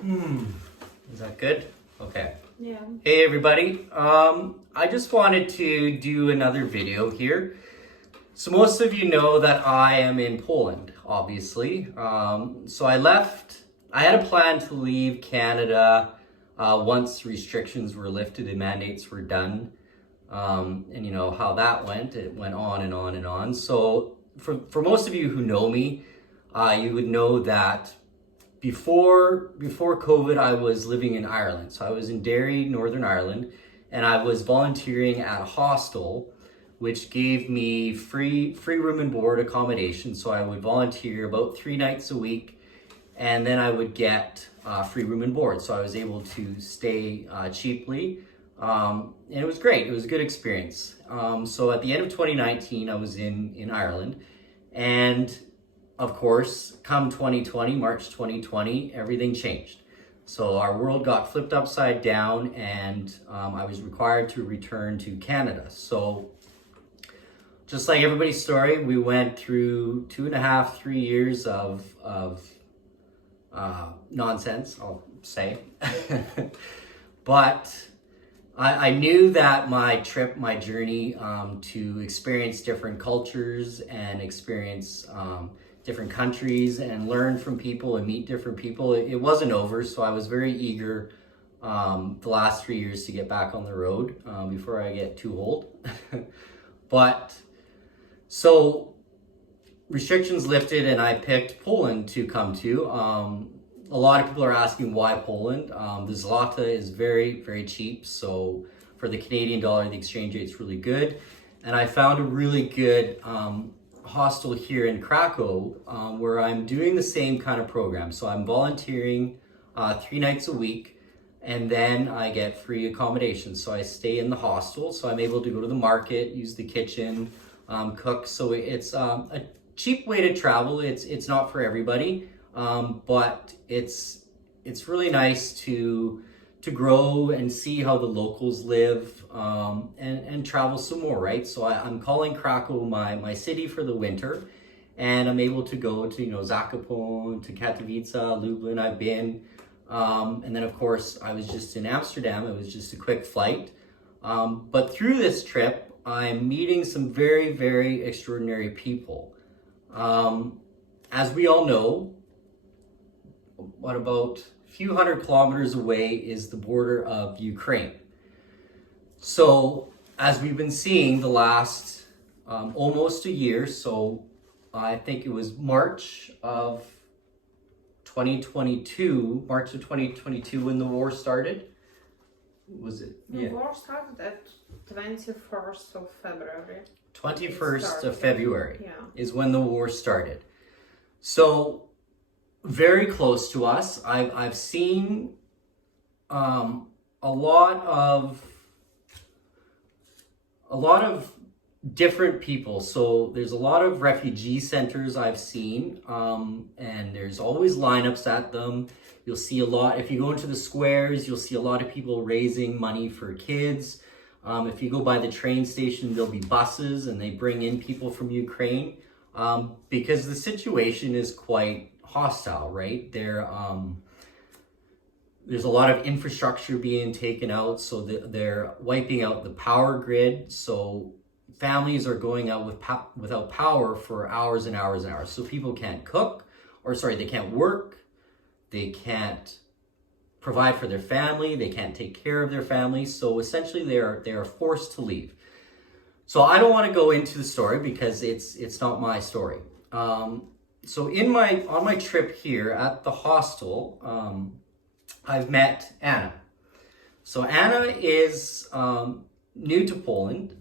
Is that good? Okay. Yeah. Hey everybody. I just wanted to do another video here. So most of you know that I am in Poland, obviously. So I had a plan to leave Canada once restrictions were lifted and mandates were done. And you know how that went. It went on and on and on. So for most of you who know me, you would know that before COVID, I was living in Ireland. So I was in Derry, Northern Ireland, and I was volunteering at a hostel, which gave me free room and board accommodation. So I would volunteer about 3 nights a week, and then I would get free room and board. So I was able to stay cheaply, and it was great. It was a good experience. So at the end of 2019, I was in Ireland, and of course, come 2020, March 2020, everything changed. So our world got flipped upside down, and I was required to return to Canada. So just like everybody's story, we went through 2.5, 3 years of nonsense, I'll say. But I knew that my journey to experience different cultures and experience different countries and learn from people and meet different people, it wasn't over. So I was very eager the last 3 years to get back on the road before I get too old. But so restrictions lifted and I picked Poland to come to. A lot of people are asking why Poland. The zloty is very, very cheap. So for the Canadian dollar, the exchange rate is really good. And I found a really good hostel here in Krakow where I'm doing the same kind of program. So I'm volunteering 3 nights a week, and then I get free accommodation. So I stay in the hostel. So I'm able to go to the market, use the kitchen, cook. So it's a cheap way to travel. It's not for everybody. But it's really nice to grow and see how the locals live, and travel some more, right? So I'm calling Krakow my city for the winter, and I'm able to go to, Zakopane, to Katowice, Lublin, I've been, and then of course I was just in Amsterdam. It was just a quick flight. But through this trip, I'm meeting some very, very extraordinary people. As we all know, what about a few hundred kilometers away is the border of Ukraine. So as we've been seeing the last almost a year, so I think it was March of 2022 when the war started. Was it? The war started at 21st of February. 21st of February is when the war started. So very close to us. I've seen a lot of different people. So there's a lot of refugee centers I've seen, and there's always lineups at them. You'll see a lot, if you go into the squares, you'll see a lot of people raising money for kids. If you go by the train station, there'll be buses and they bring in people from Ukraine, because the situation is quite hostile, right? There's a lot of infrastructure being taken out, so they're wiping out the power grid. So families are going out without power for hours and hours and hours. So people can't they can't work, they can't provide for their family, they can't take care of their family. So essentially, they are forced to leave. So I don't want to go into the story because it's not my story. So on my trip here at the hostel, I've met Anna. So Anna is new to Poland.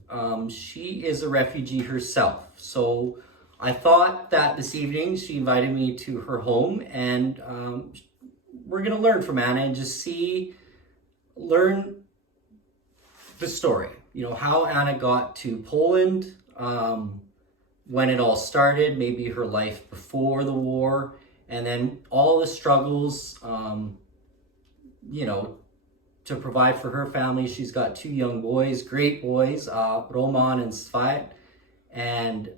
She is a refugee herself. So I thought that this evening she invited me to her home, and we're going to learn from Anna and just learn the story. How Anna got to Poland, when it all started, maybe her life before the war, and then all the struggles, to provide for her family. She's got 2 young boys, great boys, Roman and Sviat. And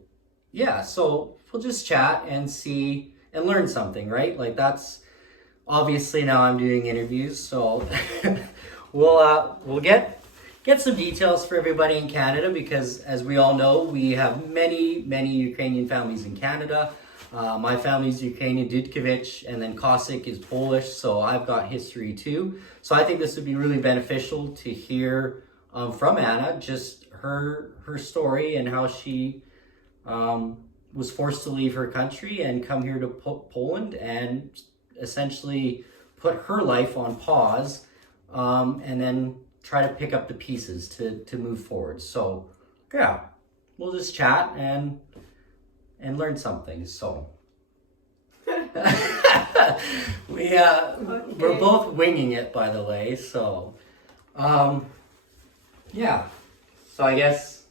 yeah, so we'll just chat and see and learn something, right? Like that's obviously now I'm doing interviews, so we'll get some details for everybody in Canada, because as we all know, we have many Ukrainian families in Canada. My family's Ukrainian, Dudkovich, and then Kosik is Polish, so I've got history too. So I think this would be really beneficial to hear from Anna, just her story and how she was forced to leave her country and come here to Poland and essentially put her life on pause, and then try to pick up the pieces to move forward. So yeah, we'll just chat and learn something. So we're both winging it, by the way. So yeah. So I guess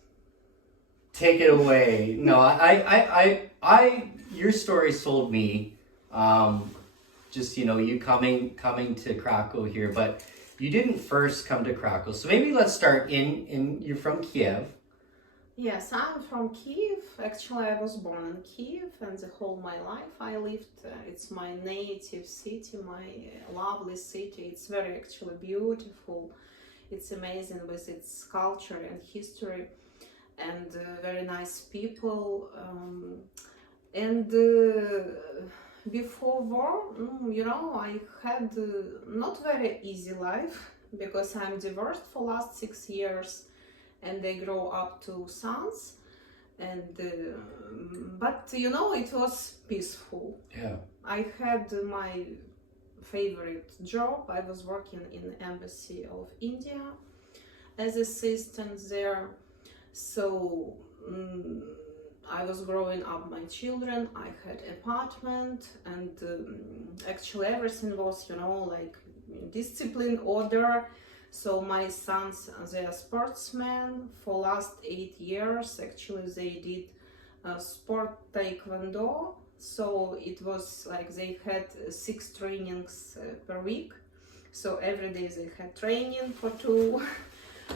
take it away. No, I your story sold me. Just, you know, you coming to Krakow here, but you didn't first come to Krakow. So maybe let's start you're from Kiev. Yes, I'm from Kiev. Actually, I was born in Kiev, and the whole my life I lived. It's my native city, my lovely city. It's very actually beautiful. It's amazing with its culture and history, and very nice people. Before war, you know, I had not very easy life, because I'm divorced for last 6 years, and they grow up 2 sons, and but you know, it was peaceful. Yeah. I had my favorite job. I was working in the embassy of India as assistant there. So I was growing up my children. I had apartment, and actually everything was, you know, like discipline, order. So my sons, they are sportsmen. For last 8 years, actually, they did sport taekwondo. So it was like they had 6 trainings per week. So every day they had training for 2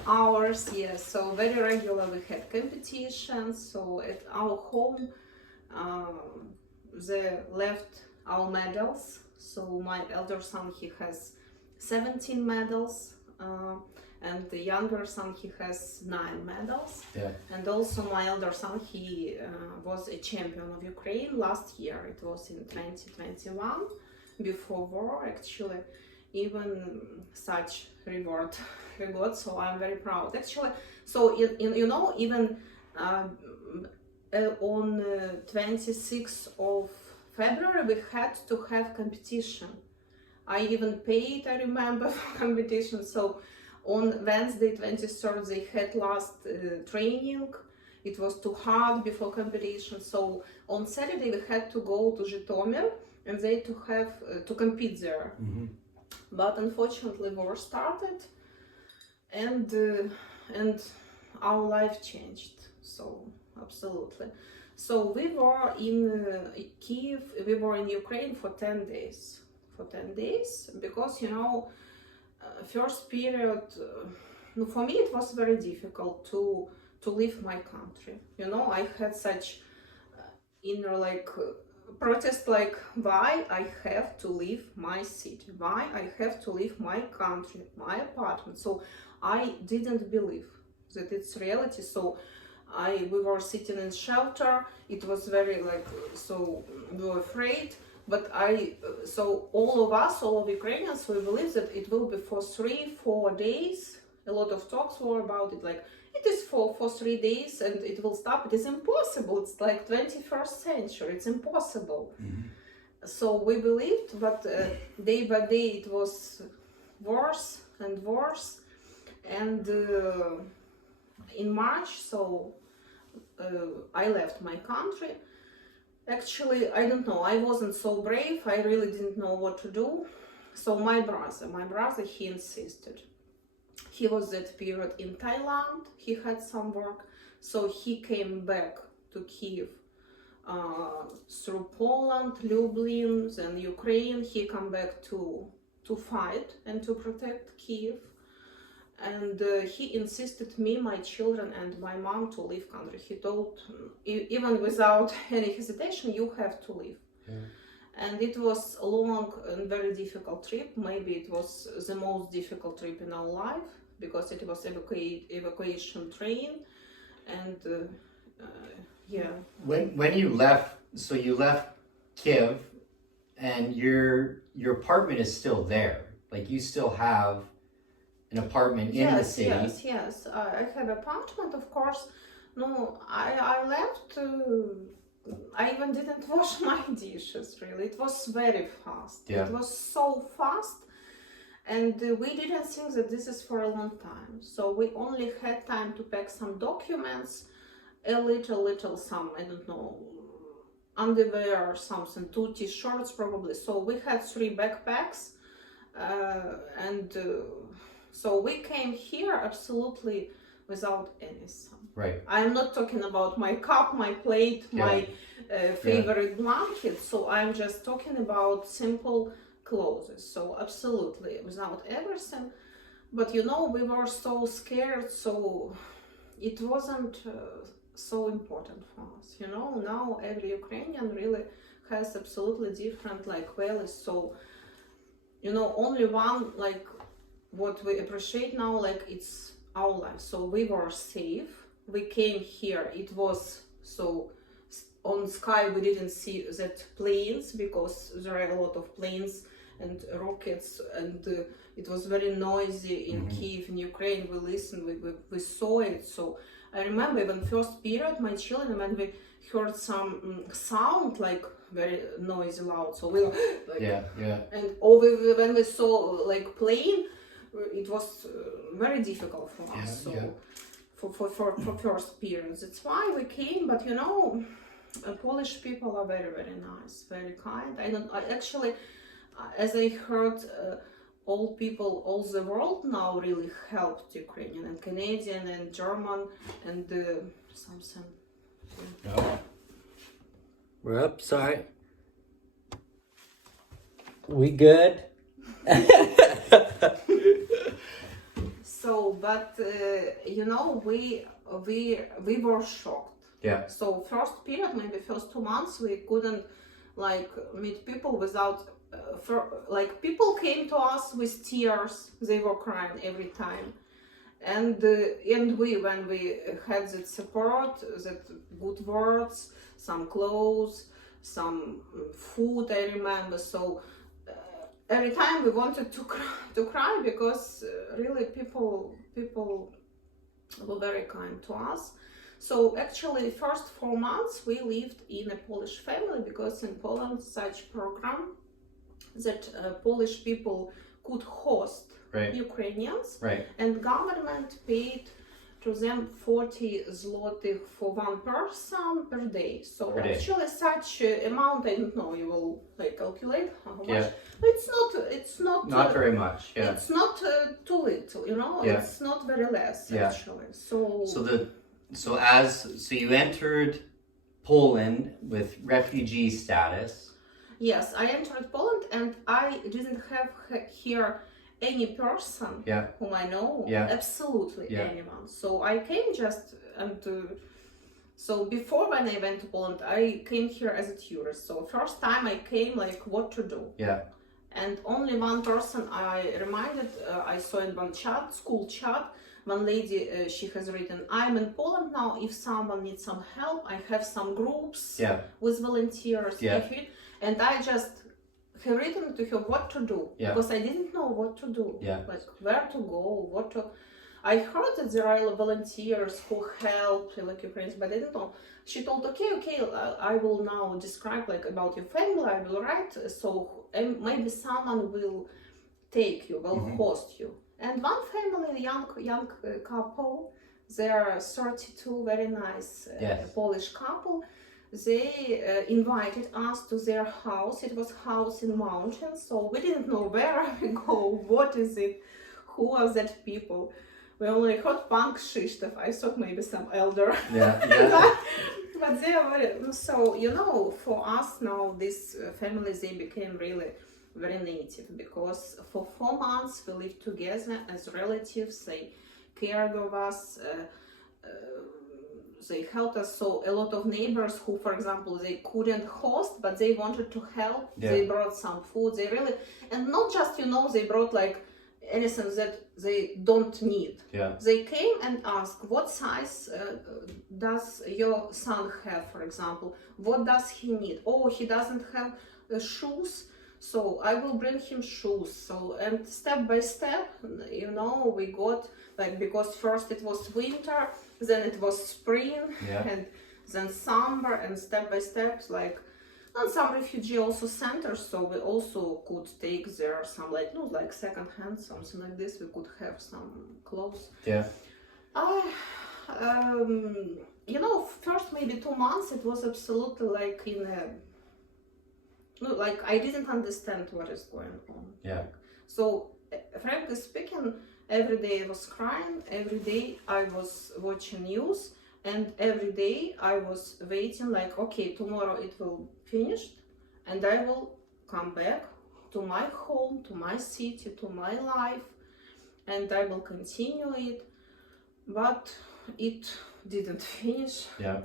hours. Yes, so very regular we had competitions. So at our home, they left our medals. So my elder son, he has 17 medals. And the younger son, he has 9 medals. Yeah. And also my elder son, he was a champion of Ukraine last year. It was in 2021, before war actually. Even such reward we got, so I'm very proud actually. So in you know, even on 26th of February we had to have competition. I even paid, I remember, for competition. So on Wednesday 23rd they had last training. It was too hard before competition. So on Saturday we had to go to Zhytomyr and they to have to compete there. Mm-hmm. But unfortunately war started, and our life changed. So absolutely. So we were in Kiev, we were in Ukraine for 10 days. For 10 days, because you know, first period, for me it was very difficult to leave my country. You know, I had such inner like protest, like why I have to leave my city, why I have to leave my country, my apartment. So I didn't believe that it's reality. So we were sitting in shelter. It was very like, so we were afraid. But so all of us, all of Ukrainians, we believe that it will be for 3-4 days. A lot of talks were about it, like it is for 3 days and it will stop. It is impossible. It's like 21st century. It's impossible. Mm-hmm. So we believed, but day by day it was worse and worse. And in March, so I left my country. Actually, I don't know, I wasn't so brave, I really didn't know what to do. So my brother, he insisted. He was that period in Thailand, he had some work, so he came back to Kiev through Poland, Lublin, then Ukraine. He came back to fight and to protect Kiev. And he insisted me, my children and my mom to leave country. He told, even without any hesitation, you have to leave. Yeah. And it was a long and very difficult trip. Maybe it was the most difficult trip in our life because it was evacuation train, and yeah. When you left, so you left Kiev, and your apartment is still there. Like you still have an apartment in the city. Yes. I have apartment, of course. No, I left. I even didn't wash my dishes. Really, it was very fast. Yeah. It was so fast, and we didn't think that this is for a long time. So we only had time to pack some documents, a little some, I don't know, underwear or something, 2 t-shirts probably. So we had 3 backpacks, and so we came here absolutely without anything. Right. I'm not talking about my cup, my plate, my favorite blanket. So I'm just talking about simple clothes. So absolutely without everything. But you know, we were so scared, so it wasn't so important for us. You know, now every Ukrainian really has absolutely different like values. So, you know, only one like what we appreciate now, like it's our life. So we were safe. We came here. It was so on sky. We didn't see that planes because there are a lot of planes and rockets, and it was very noisy in Kiev, in Ukraine. We listened. We saw it. So I remember even first period, my children, when we heard some sound like very noisy, loud. So we were like, and when we saw like plane, it was very difficult for us. For first periods, that's why we came. But you know, Polish people are very nice, very kind. I actually, as I heard, all people, all the world now really helped Ukrainian and Canadian and German and something. No. We're up. Sorry. We good? So, but you know, we were shocked. Yeah. So first period, maybe first 2 months, we couldn't like meet people without. Like people came to us with tears. They were crying every time, and we when we had that support, that good words, some clothes, some food. I remember so. Every time we wanted to cry because really people were very kind to us. So actually first 4 months we lived in a Polish family because in Poland such program that Polish people could host Ukrainians, and government paid to them 40 zloty for one person per day. So actually such amount, I don't know, you will like calculate how much. It's not very much. Yeah. It's not too little, you know. Yeah. It's not very less actually. So you entered Poland with refugee status. Yes, I entered Poland and I didn't have here any person whom I know, absolutely anyone. So I came just and so before when I went to Poland, I came here as a tourist. So first time I came like what to do. Yeah. And only one person I reminded, I saw in one chat, school chat, one lady, she has written, I'm in Poland now, if someone needs some help, I have some groups with volunteers. And I just have written to her what to do, because I didn't know what to do, like where to go, I heard that there are volunteers who help like Ukrainians, but I didn't know. She told, okay, I will now describe like about your family, I will write, so maybe someone will take you, will host you. And one family, young couple, they are 32, very nice Polish couple. They invited us to their house. It was house in mountains, so we didn't know where we go, what is it, who are that people. We only heard punk Krzysztof. I thought maybe some elder. But they are very, so you know, for us now, this family, they became really very native, because for 4 months we lived together as relatives. They cared of us. they helped us. So a lot of neighbors who, for example, they couldn't host, but they wanted to help. Yeah. They brought some food. They really, and not just, they brought like anything that they don't need. Yeah. They came and asked, what size does your son have, for example? What does he need? Oh, he doesn't have shoes. So I will bring him shoes. So, and step by step, we got, like, because first it was winter, then it was spring, Yeah. and then summer, and step by step, like, and some refugee also centers, so we also could take there some, like second hand, something like this, we could have some clothes. Yeah. First maybe 2 months, it was absolutely like like I didn't understand what is going on. Yeah. So, frankly speaking, every day I was crying, every day I was watching news, and every day I was waiting, like, okay, tomorrow it will finish, and I will come back to my home, to my city, to my life, and I will continue it. But it didn't finish. Yeah.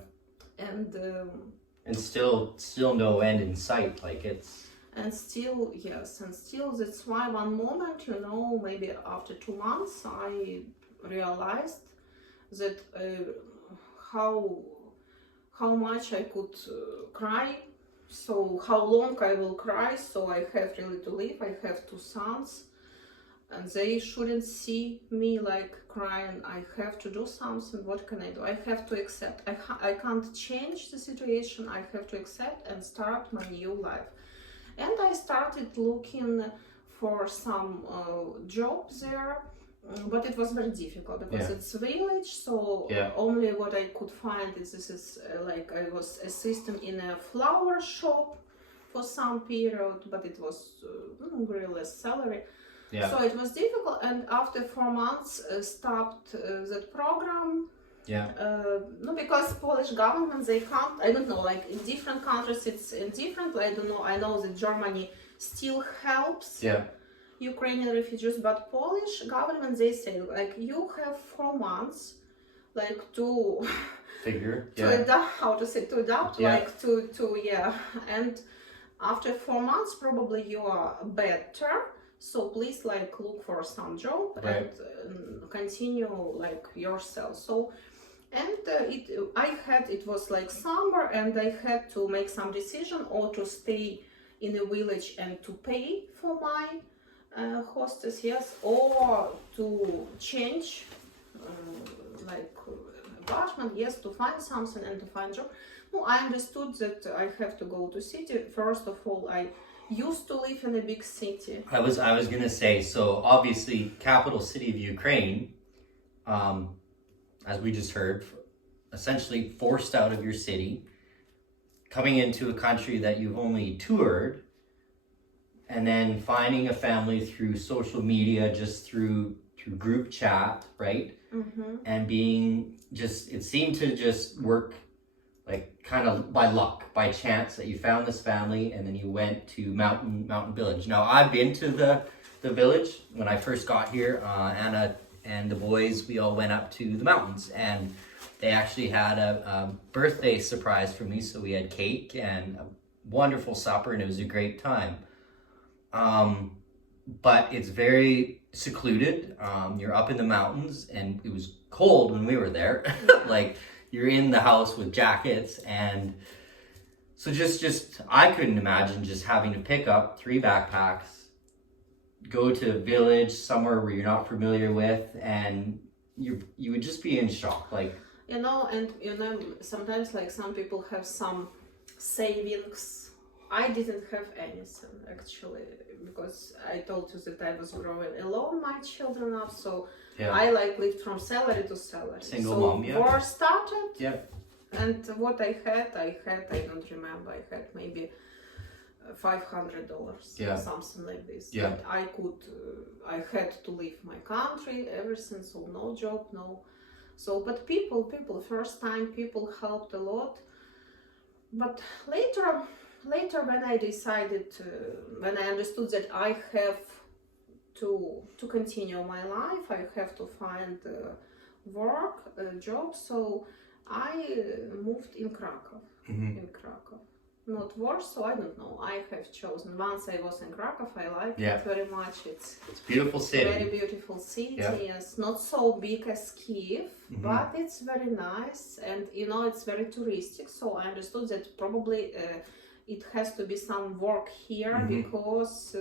And still no end in sight. Like it's. And still, yes, and still, that's why one moment, maybe after 2 months, I realized that how much I could cry, so how long I will cry, so I have really to live. I have 2 sons, and they shouldn't see me like crying. I have to do something. What can I do? I have to accept. I can't change the situation. I have to accept and start my new life. And I started looking for some job there, but it was very difficult because it's a village, so only what I could find is like I was assistant in a flower shop for some period, but it was very less salary. Yeah. So it was difficult, and after 4 months stopped that program. Yeah. Because Polish government, they can't, I don't know, like in different countries it's different, I don't know, I know that Germany still helps Ukrainian refugees, but Polish government, they say, like, you have 4 months, like, to figure, to adapt, how to say, to adapt, like, and after 4 months, probably you are better, so please, like, look for some job and continue, like, yourself. So, and it was like summer, and I had to make some decision, or to stay in a village and to pay for my hostess, yes, or to change, like, apartment, yes, to find something and to find job. No, I understood that I have to go to city. First of all, I used to live in a big city. I was gonna say, so obviously, capital city of Ukraine, as we just heard, essentially forced out of your city, coming into a country that you've only toured, and then finding a family through social media, just through group chat, right? Mm-hmm. And being just, it seemed to just work like kind of by luck, by chance, that you found this family, and then you went to Mountain Village. Now, I've been to the village when I first got here. Anna and the boys, we all went up to the mountains, and they actually had a birthday surprise for me. So we had cake and a wonderful supper, and it was a great time. But it's very secluded. You're up in the mountains, and it was cold when we were there. Like, you're in the house with jackets, and so just I couldn't imagine just having to pick up 3 backpacks, go to a village somewhere where you're not familiar with, and you would just be in shock, like. Sometimes, like, some people have some savings. I didn't have anything, actually, because I told you that I was growing alone, my children up, so I, like, lived from salary to salary. Single mom, war started, and what I don't remember, I had maybe $500, something like this. And I had to leave my country, everything, so no job, no. So, but people, first time, people helped a lot. But later when I decided, when I understood that I have to continue my life, I have to find work, a job. So I moved in Krakow. In Krakow. Not Warsaw, I don't know. I have chosen. Once I was in Krakow, I like it very much. It's a beautiful city. Very beautiful city. Yes, not so big as Kiev, but it's very nice, and you know it's very touristic. So I understood that probably it has to be some work here because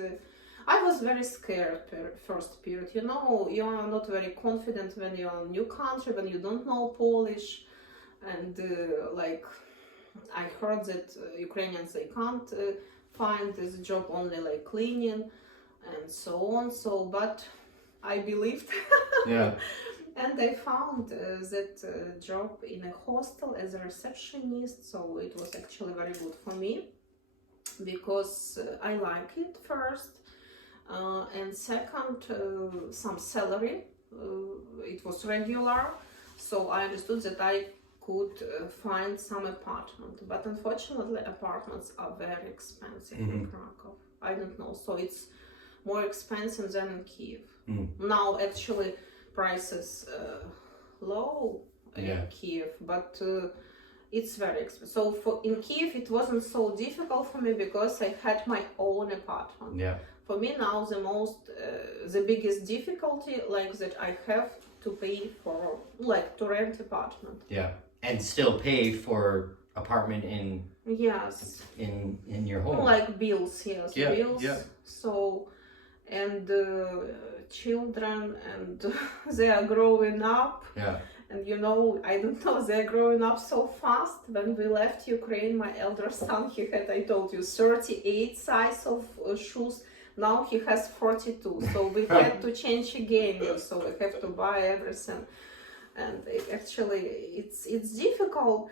I was very scared first period. You know, you are not very confident when you're in a new country, when you don't know Polish, and like. I heard that Ukrainians, they can't find this job, only like cleaning and so on. So, but I believed. And I found that job in a hostel as a receptionist. So it was actually very good for me because I like it first. And second, some salary. It was regular. So I understood that I could find some apartment, but unfortunately apartments are very expensive in Krakow. I don't know, so it's more expensive than in Kiev. Now actually prices low in Kiev, but it's very expensive. So in Kiev it wasn't so difficult for me because I had my own apartment. For me now the biggest difficulty like that I have to pay for like to rent apartment. And still pay for apartment in your home. Like bills, bills. So, and children, and they are growing up. And you know, I don't know, they're growing up so fast. When we left Ukraine, my elder son, he had, I told you, 38 size of shoes. Now he has 42. So we had to change again. So we have to buy everything. And actually it's difficult,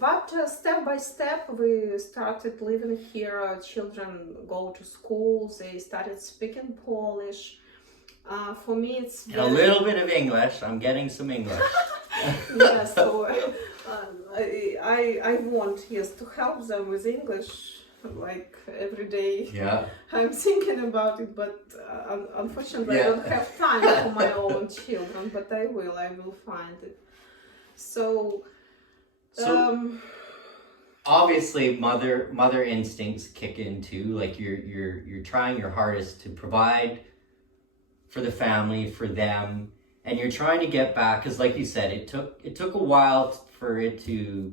but step by step we started living here. Children go to school, they started speaking Polish. For me it's a little bit of English. I'm getting some English. So I want to help them with English like every day. I'm thinking about it, but unfortunately I don't have time for my own children, but I will find it. So obviously mother instincts kick in too. Like you're trying your hardest to provide for the family, for them, and you're trying to get back, because like you said, it took a while for it to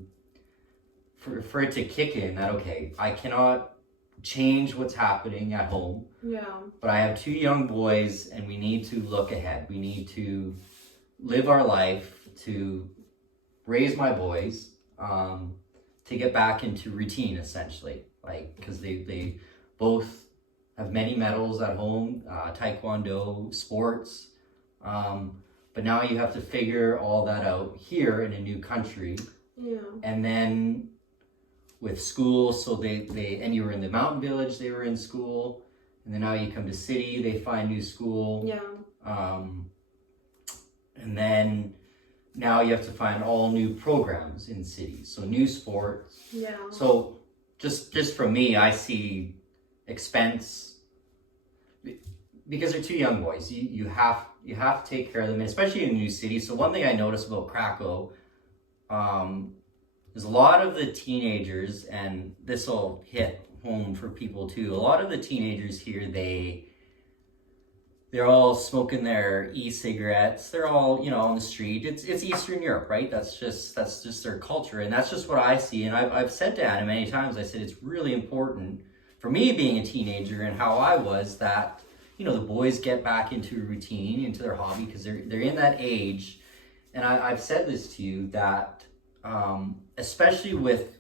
kick in that, okay, I cannot change what's happening at home. But I have 2 young boys and we need to look ahead. We need to live our life, to raise my boys, to get back into routine essentially. Like, because they both have many medals at home, taekwondo, sports. But now you have to figure all that out here in a new country. And then with school, so and you were in the mountain village, they were in school, and then now you come to city, they find new school. And then now you have to find all new programs in cities, so new sports. So just from me, I see expense, because they're 2 young boys. You have to take care of them, especially in a new city. So one thing I noticed about Krakow, there's a lot of the teenagers, and this will hit home for people too. A lot of the teenagers here, they're all smoking their e-cigarettes. They're all, on the street. It's Eastern Europe, right? That's just their culture, and that's just what I see. And I've said to Anna many times, I said it's really important for me being a teenager and how I was, that the boys get back into a routine, into their hobby, because they're in that age. And I've said this to you that. Especially with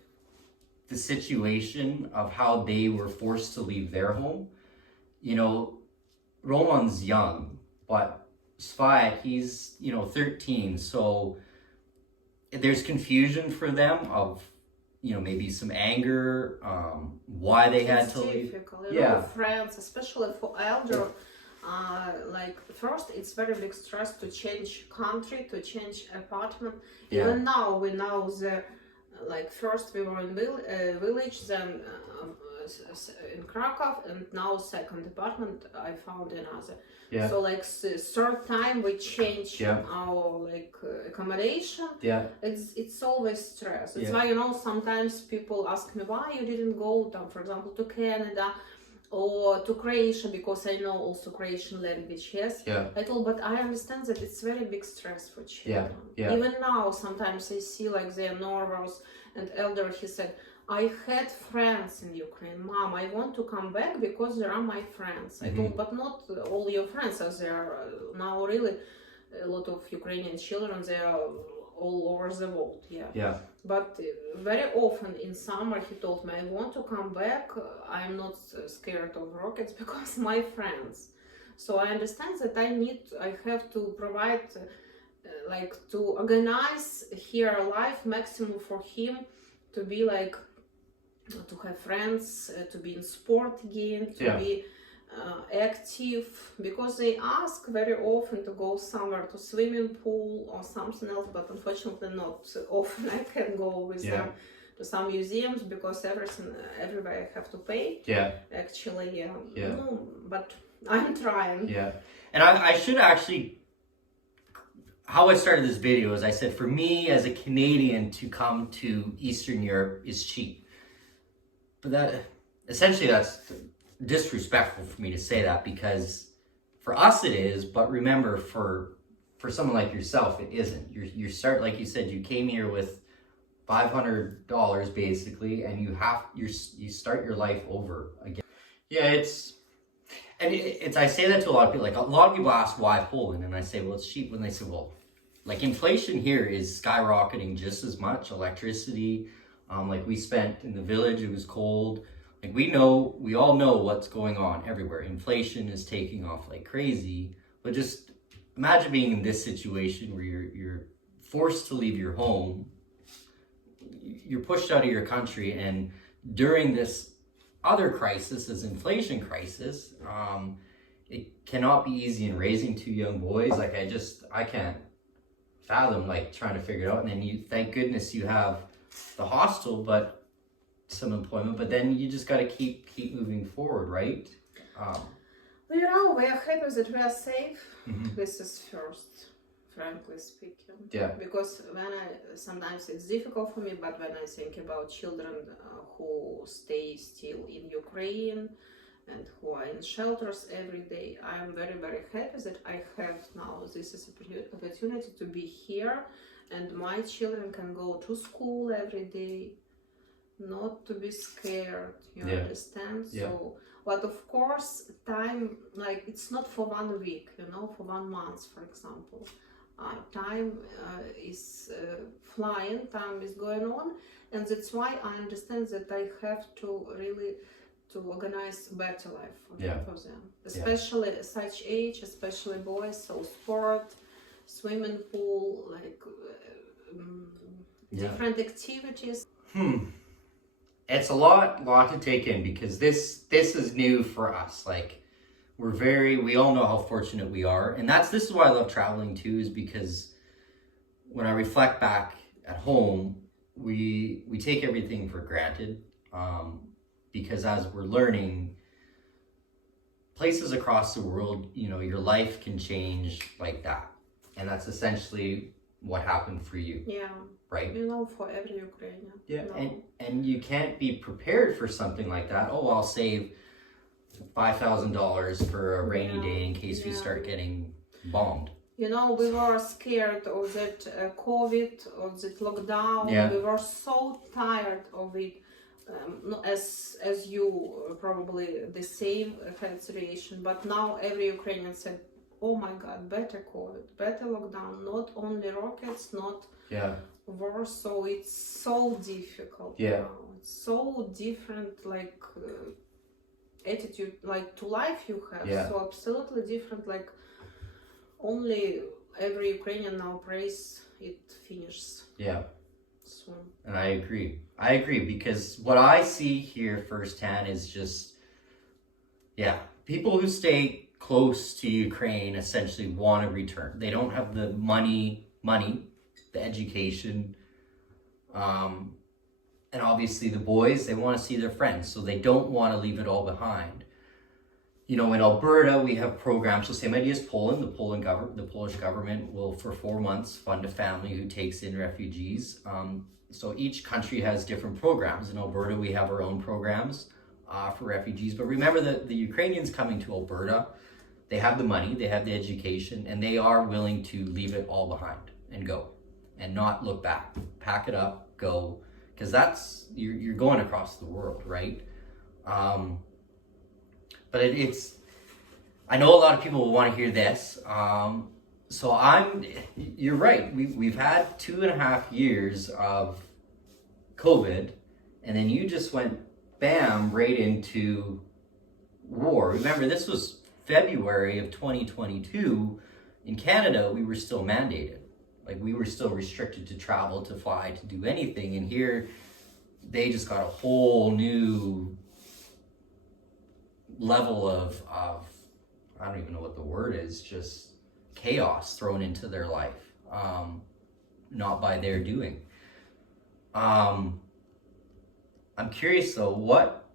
the situation of how they were forced to leave their home. Roman's young, but Sviat, he's 13, so there's confusion for them of maybe some anger, why they had to leave. Friends, especially for elder. Like first it's very big stress to change country, to change apartment. Even now we know the like first we were in village, then in Krakow, and now second apartment I found another. Yeah. So like third time we change Yeah. our like accommodation. Yeah. It's always stress. It's Yeah. why, you know, sometimes people ask me why you didn't go down, for example, to Canada or to Croatia, because I know also Croatian language. Yes. Yeah. I told, but I understand that it's very big stress for children. Yeah. Even now, sometimes I see like they're nervous. And elder, he said, I had friends in Ukraine. Mom, I want to come back because there are my friends. I told, but not all your friends are there. Now really a lot of Ukrainian children, they are all over the world. Yeah. But very often in summer he told me, I want to come back. I'm not scared of rockets because my friends. So I understand that I have to provide like to organize here life maximum for him to be like to have friends, to be in sport again, to be active, because they ask very often to go somewhere to swimming pool or something else, but unfortunately not often I can go with them to some museums because everywhere I have to pay. Actually, no, but I'm trying. And I should actually, how I started this video is I said, for me as a Canadian to come to Eastern Europe is cheap. But that's disrespectful for me to say that, because for us it is, but remember for someone like yourself, it isn't. You start, like you said, you came here with $500 basically, and you start your life over again. I say that to a lot of people. Like, a lot of people ask why Poland, and I say, well, it's cheap. When they say, well, like, inflation here is skyrocketing just as much. Electricity, like, we spent in the village, it was cold. Like, we all know what's going on everywhere. Inflation is taking off like crazy. But just imagine being in this situation where you're forced to leave your home, you're pushed out of your country, and during this other crisis, this inflation crisis, it cannot be easy in raising two young boys. Like, I can't fathom like trying to figure it out. And then thank goodness you have the hostel, but some employment, but then you just got to keep moving forward, right? We are happy that we are safe. This is first, frankly speaking. Because sometimes it's difficult for me, but when I think about children who stay still in Ukraine and who are in shelters every day, I am very, very happy that I have now this opportunity to be here, and my children can go to school every day, not to be scared, you understand? So, but of course, time, like, it's not for 1 week, you know, for 1 month, for example. Time is flying, time is going on, and that's why I understand that I have to really to organize better life for them, especially at such age, especially boys. So sport, swimming pool, like different activities. It's a lot to take in, because this is new for us. Like, we all know how fortunate we are, and this is why I love traveling too, is because when I reflect back at home, we take everything for granted, because as we're learning places across the world, you know, your life can change like that, and that's essentially what happened for you. Right? You know, for every Ukrainian. And you can't be prepared for something like that. Oh, I'll save $5,000 for a rainy day in case we start getting bombed. You know, we were scared of that COVID, of that lockdown. We were so tired of it. As you probably the same situation. But now every Ukrainian said, oh my God, better COVID, better lockdown, not only rockets, not war. So it's so difficult now. It's so different, like attitude, like to life you have. So absolutely different, like only every Ukrainian now prays it finishes soon. And I agree, because what I see here firsthand is just, people who stay close to Ukraine essentially want to return. They don't have the money, the education, and obviously the boys, they want to see their friends, so they don't want to leave it all behind. You know, in Alberta, we have programs. So same idea as Poland. The Polish government will, for 4 months, fund a family who takes in refugees. So each country has different programs. In Alberta, we have our own programs for refugees. But remember that the Ukrainians coming to Alberta, they have the money, they have the education, and they are willing to leave it all behind and go and not look back. Pack it up, go, because you're going across the world, right? But I know a lot of people will want to hear this. So you're right. We've had 2.5 years of COVID, and then you just went bam right into war. Remember, this was February of 2022. In Canada, we were still mandated. Like, we were still restricted to travel, to fly, to do anything. And here, they just got a whole new level of I don't even know what the word is, just chaos thrown into their life, not by their doing. I'm curious though, what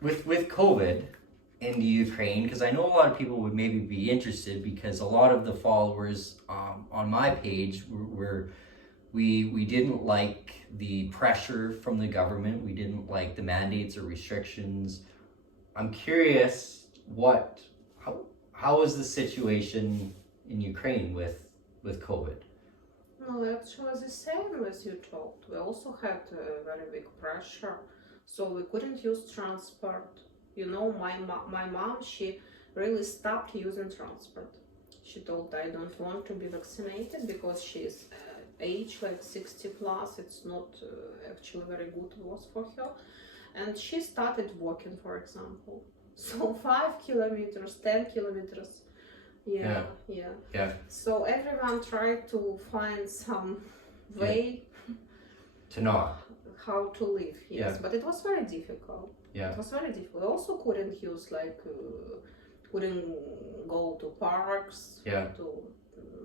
with COVID in the Ukraine, because I know a lot of people would maybe be interested, because a lot of the followers on my page we didn't like the pressure from the government. We didn't like the mandates or restrictions. I'm curious, how is the situation in Ukraine with COVID? No, actually the same as you told. We also had very big pressure, so we couldn't use transport. You know, my mom, she really stopped using transport. She told, I don't want to be vaccinated because she's age like 60 plus. It's not actually very good was for her. And she started walking, for example. So 5 kilometers, 10 kilometers. Yeah. So everyone tried to find some way to not how to live. Yes, but it was very difficult. It was very difficult. We also couldn't use couldn't go to parks, to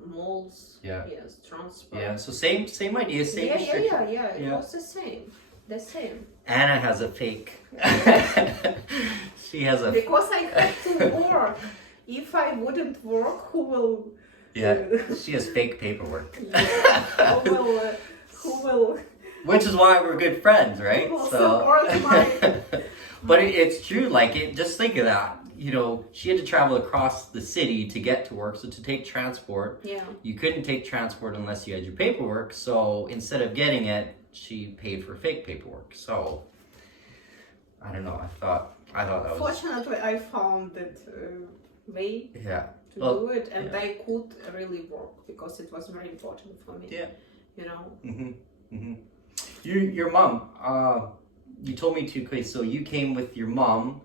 malls. Yes, transport. Yeah. So same idea, same restriction. It was the same. Anna has a fake. She has a. Because I had to work. If I wouldn't work, who will? She has fake paperwork. Who will? Which is why we're good friends, right? Who will support my? But it's true. Like, just think of that. You know, she had to travel across the city to get to work. So to take transport, you couldn't take transport unless you had your paperwork. So instead of getting it, she paid for fake paperwork. So I don't know. I thought that was. Fortunately, I found that way to do it, and I could really work because it was very important for me. You know. Your mom. You told me to. Okay, so you came with your mom.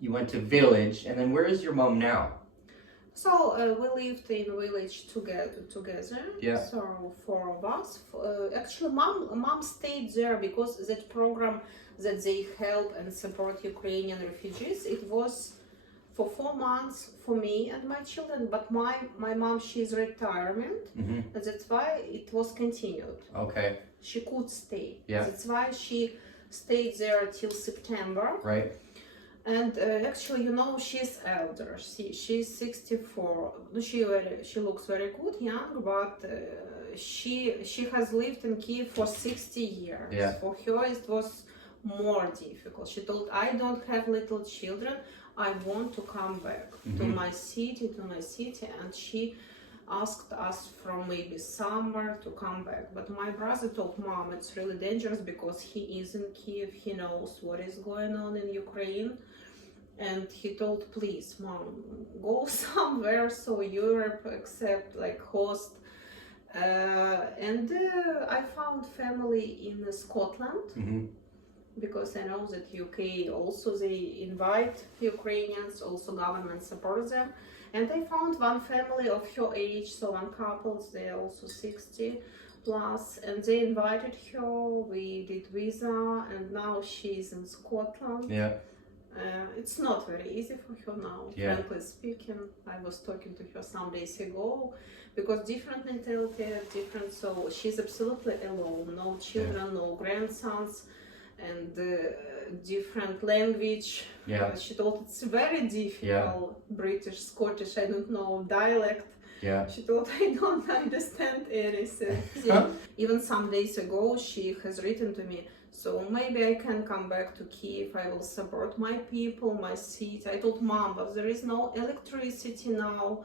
You went to village, and then where is your mom now? So we lived in a village together. So 4 of us. Actually, mom stayed there because that program that they help and support Ukrainian refugees. It was for 4 months for me and my children. But my mom, she's retirement, and that's why it was continued. Okay. She could stay. Yeah. That's why she stayed there till September. Right. And actually, you know, she's elder. She's 64. She looks very good, young, but she has lived in Kiev for 60 years. For her, it was more difficult. She told, I don't have little children. I want to come back to my city, and she asked us from maybe summer to come back. But my brother told Mom it's really dangerous because he is in Kiev, he knows what is going on in Ukraine. And he told, please, Mom, go somewhere so Europe accept like host. And I found family in Scotland. Because I know that UK also they invite Ukrainians, also government supports them. And I found one family of her age, so one couple, they're also 60 plus, and they invited her, we did visa, and now she's in Scotland. It's not very easy for her now, Yeah. frankly speaking. I was talking to her some days ago because different mentality, different. So she's absolutely alone, no children, no grandsons, and different language. Yeah. She told it's very difficult. British, Scottish, I don't know, dialect. Yeah. She told I don't understand anything. Even some days ago, she has written to me. So maybe I can come back to Kiev. I will support my people, my city. I told Mom, but there is no electricity now.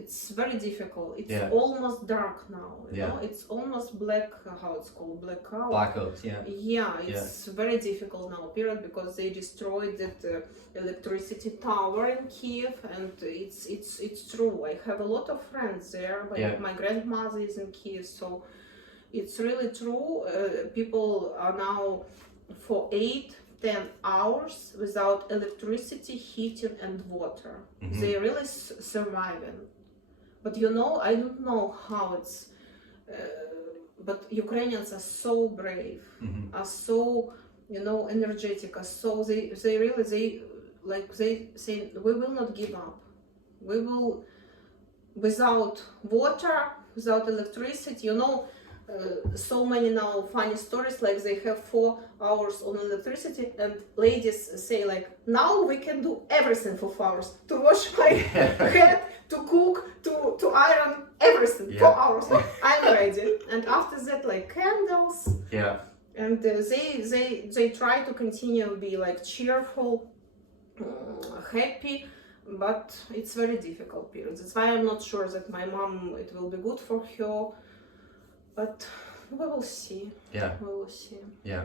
It's very difficult. It's almost dark now. You know? It's almost black. How it's called? Blackout. Blackouts. Yeah. Yeah, it's very difficult now. Period, because they destroyed that electricity tower in Kiev, and it's true. I have a lot of friends there. My grandmother is in Kiev, so. It's really true. People are now for 8-10 hours without electricity, heating, and water. Mm-hmm. They're really surviving. But you know, I don't know how it's. But Ukrainians are so brave, are so energetic, are so they really they say we will not give up. We will without water, without electricity. So many now funny stories, like they have 4 hours on electricity and ladies say like, now we can do everything for 4 hours, to wash my head, to cook, to iron, everything. 4 hours, I'm ready. And after that, like candles, and they try to continue be like cheerful, happy, but it's very difficult period. That's why I'm not sure that my mom, it will be good for her. But we will see. Yeah. We will see. Yeah.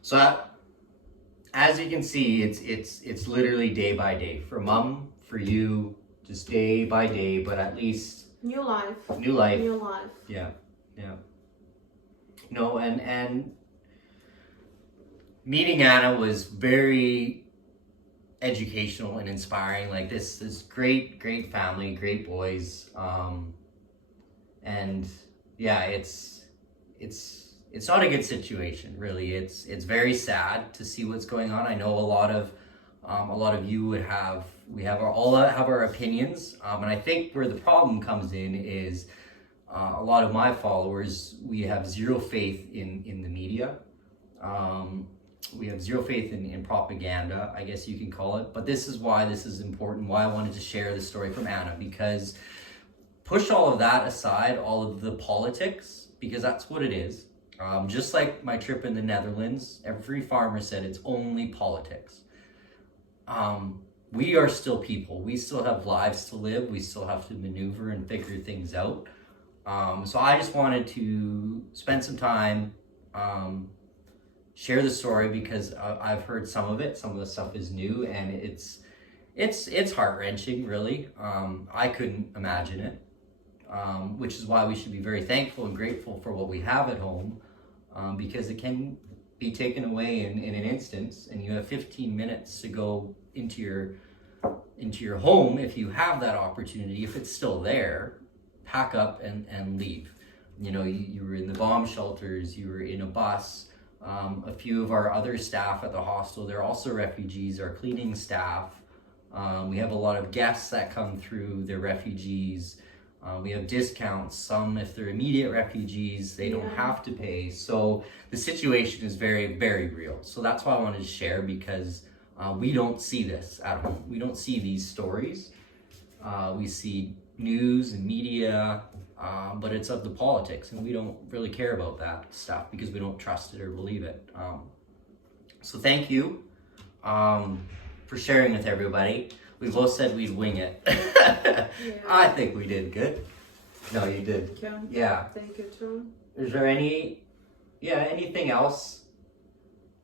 So as you can see, it's literally day by day. For Mom, for you, just day by day, but at least new life. New life. New life. Yeah. Yeah. No, and meeting Anna was very educational and inspiring. Like this great family, great boys. And yeah, it's not a good situation, really. It's very sad to see what's going on. I know a lot of you all have our opinions, and I think where the problem comes in is a lot of my followers, we have zero faith in the media. We have zero faith in propaganda, I guess you can call it. But this is why this is important. Why I wanted to share the story from Anna, because. Push all of that aside, all of the politics, because that's what it is. Just like my trip in the Netherlands, every farmer said it's only politics. We are still people. We still have lives to live. We still have to maneuver and figure things out. So I just wanted to spend some time, share the story, because I've heard some of it. Some of the stuff is new, and it's heart-wrenching, really. I couldn't imagine it. Which is why we should be very thankful and grateful for what we have at home, because it can be taken away in an instance, and you have 15 minutes to go into your home if you have that opportunity. If it's still there, pack up and leave. You were in the bomb shelters, you were in a bus. A few of our other staff at the hostel, they're also refugees, our cleaning staff. We have a lot of guests that come through, they're refugees. We have discounts. Some, if they're immediate refugees, they don't have to pay. So the situation is very, very real. So that's why I wanted to share, because we don't see this at home. We don't see these stories. We see news and media, but it's of the politics, and we don't really care about that stuff because we don't trust it or believe it. So thank you for sharing with everybody. We both said we'd wing it. I think we did good. No, you did. Yeah. Thank you too. Is there anything else?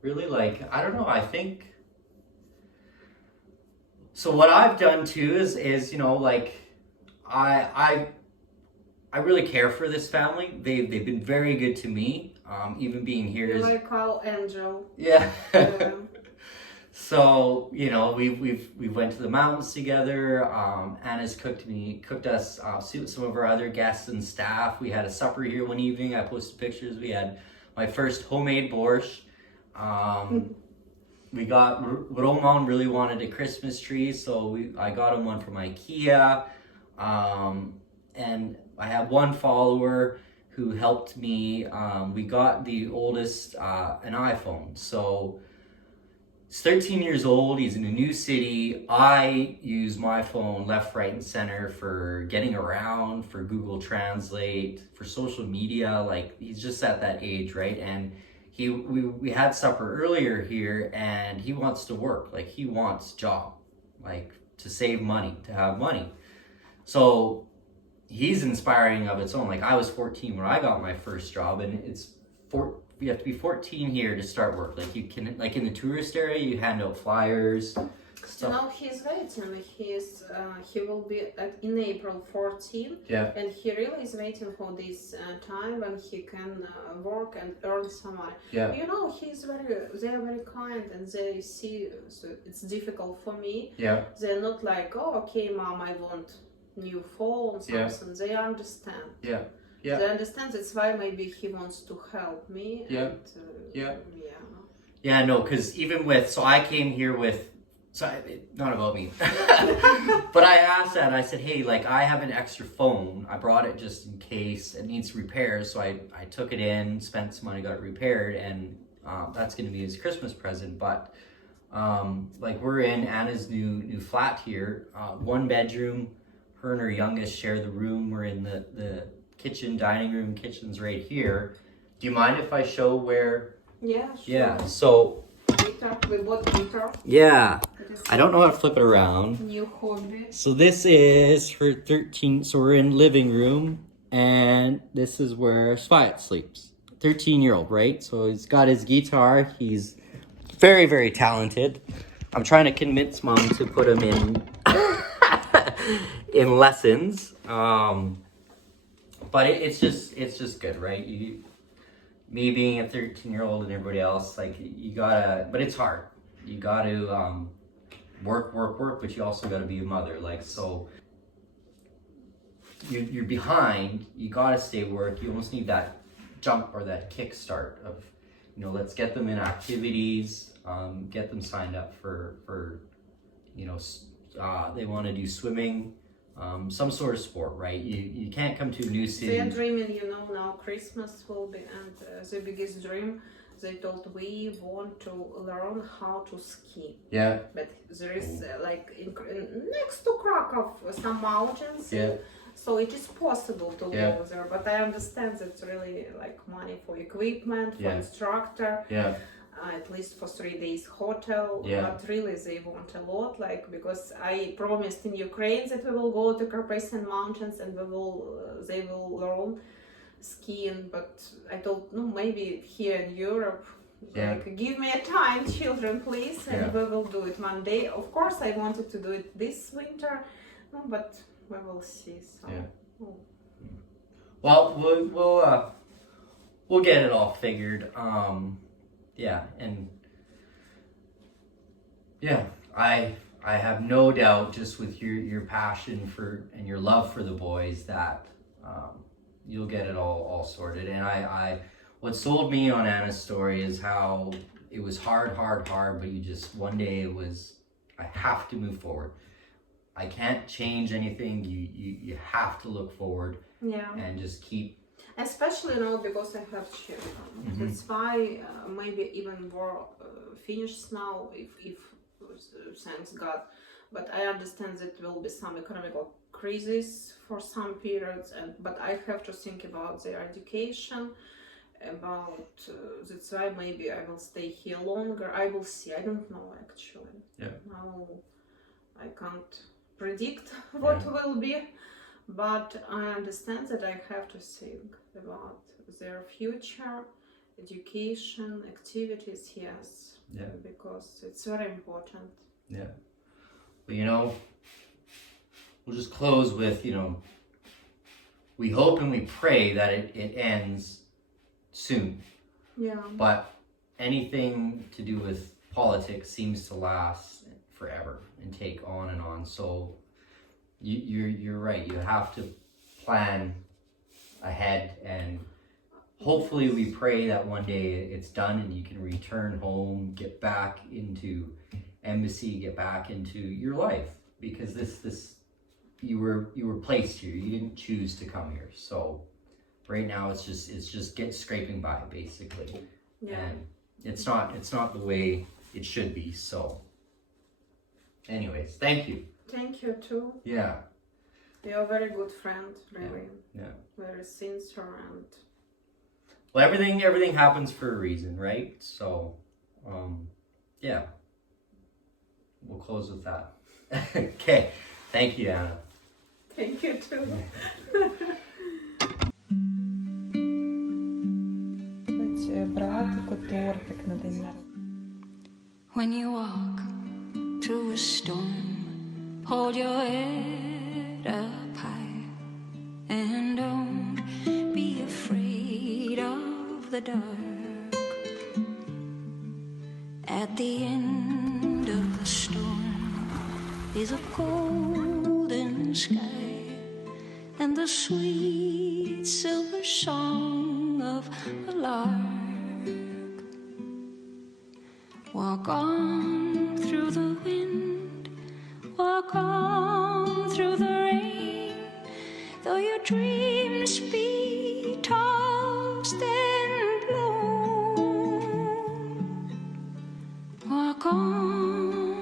Really, like, I don't know, I think. So what I've done too is like, I really care for this family. They've been very good to me. Even being here You're is like our angel. Yeah. So, we went to the mountains together. Anna's cooked us, some of our other guests and staff. We had a supper here one evening. I posted pictures. We had my first homemade borscht. we got, Roman really wanted a Christmas tree, so I got him one from IKEA. And I have one follower who helped me. We got the oldest an iPhone. So he's 13 years old. He's in a new city. I use my phone left, right, and center for getting around, for Google Translate, for social media. Like, he's just at that age, right? And we had supper earlier here, and he wants to work. Like, he wants a job, like, to save money, to have money. So he's inspiring of its own. Like, I was 14 when I got my first job, and you have to be 14 here to start work. Like, you can, like, in the tourist area, you hand out flyers, stuff. No, he's waiting. He will be in April 14. Yeah. And he really is waiting for this time when he can work and earn some money. Yeah. You know, they are very kind, and they see, so it's difficult for me. Yeah. They're not like, oh, okay, mom, I want new phone, something. They understand. Yeah. Yeah. They understand. That's why maybe he wants to help me. Yeah. And, Yeah. Yeah. Yeah, no, because even so I came here not about me, but I asked that, I said, hey, like, I have an extra phone. I brought it just in case it needs repairs. So I took it in, spent some money, got it repaired, and that's going to be his Christmas present. But like, we're in Anna's new flat here, 1 bedroom. Her and her youngest share the room. We're in the kitchen, dining room. Kitchen's right here. Do you mind if I show where? Yeah, sure. Yeah, so. We bought guitar. Yeah. I don't know how to flip it around. New hobby. So this is her 13, so we're in living room, and this is where Sviat sleeps. 13-year-old, right? So he's got his guitar. He's very, very talented. I'm trying to convince mom to put him in in lessons. But it's just good, right? Me being a 13-year-old and everybody else, like, you gotta, but it's hard. You gotta work, but you also gotta be a mother. Like, so you're behind, you gotta stay work. You almost need that jump or that kickstart of, let's get them in activities, get them signed up for they want to do swimming, some sort of sport, right? You can't come to a new city. They are dreaming, now Christmas will be, and the biggest dream, they told we want to learn how to ski. Yeah. But there is next to Krakow some mountains. Yeah. So it is possible to go there, but I understand that's really like money for equipment, for instructor. Yeah. At least for 3 days hotel, but really they want a lot, like, because I promised in Ukraine that we will go to Carpathian mountains and they will learn skiing, but I told, no, maybe here in Europe, like, give me a time, children, please, and we will do it one day. Of course, I wanted to do it this winter, but we will see. So. Well, we'll get it all figured. I have no doubt, just with your passion for and your love for the boys, that you'll get it all sorted. And what sold me on Anna's story is how it was hard, but you just, one day it was, I have to move forward. I can't change anything. You have to look forward. And just keep. Especially now because I have children. Mm-hmm. That's why maybe even more finished now, if thanks God. But I understand that there will be some economical crisis for some periods, but I have to think about their education. That's why maybe I will stay here longer. I will see. I don't know actually. Now I can't predict what will be. But I understand that I have to think about their future, education, activities, because it's very important. Well, we'll just close with, we hope and we pray that it ends soon. But anything to do with politics seems to last forever and take on and on. So you're right. You have to plan ahead and hopefully we pray that one day it's done and you can return home, get back into embassy, get back into your life, because this you were placed here. You didn't choose to come here. So right now it's just scraping by basically. Yeah. And it's not the way it should be. So anyways, thank you. Thank you too. Yeah. You're a very good friend, really. Yeah. Very sincere and Well, everything happens for a reason, right? So, yeah. We'll close with that. Okay. Thank you, Anna. thank you too. When you walk through a storm, hold your head up high and don't be afraid of the dark. At the end of the storm is a golden sky and the sweet silver song of a lark. Walk on through the wind, walk on through the rain, though your dreams be tossed and blown. Walk on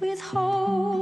with hope.